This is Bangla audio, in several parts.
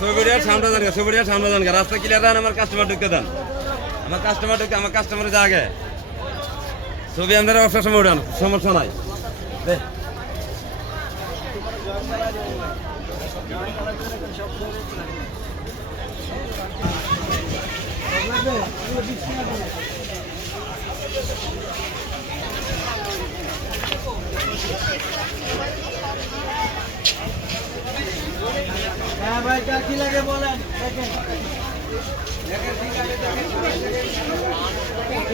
সুবিধার সামনে সুবিধার সামনে যান রাস্তা ক্লিয়ার দেন আমার কাস্টমার ঢুকতে দেন। আমার কাস্টমার ঢুকতে আমার কাস্টমার যা আগে। ছবি আমাদের অবসর সময় উঠান, সমস্যা নাই। হ্যাঁ ভাই কি লাগে বলেন। দেখেন দেখেন ঠিক আছে দেখেন।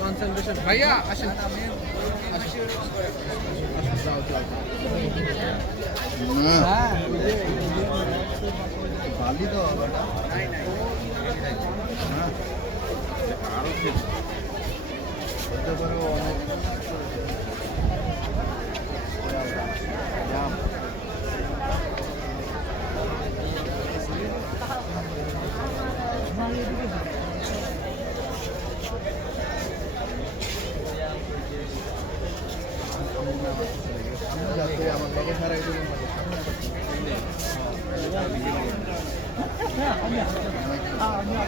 কনসেন্ট্রেশন ভাইয়া আসেন হ্যাঁ বালি তো আমার 아니야. 아니야.